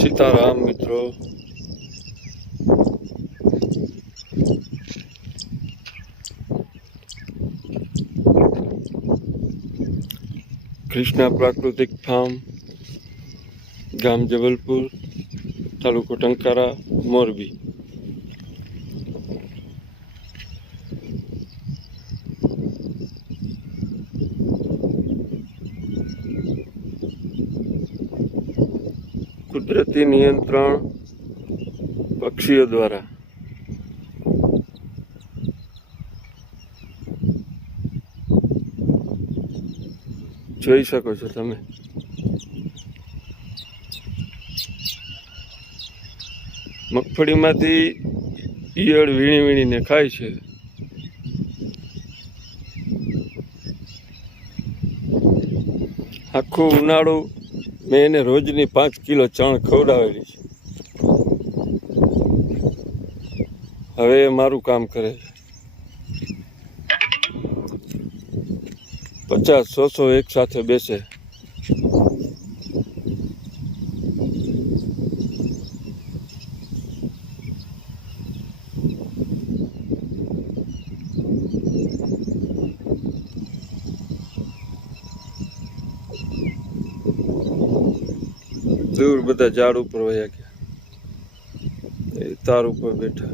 સીતારામ મિત્રો કૃષ્ણા પ્રાકૃતિક ફાર્મ ગામ જબલપુર તાલુકો ટંકારા મોરબી કુદરતી નિયંત્રણ પક્ષીઓ દ્વારા. જોઈ શકો છો તમે. મગફળીમાંથી ઈયળ વીણી વીણીને ખાય છે. આખું ઉનાળું મેં એને રોજની પાંચ કિલો ચણ ખવડાવેલી છે. હવે એ મારું કામ કરે છે. પચાસ સો સો એક સાથે બેસે. મજૂર બધા ઝાડ ઉપર વયા ગયા. એ તાર ઉપર બેઠા.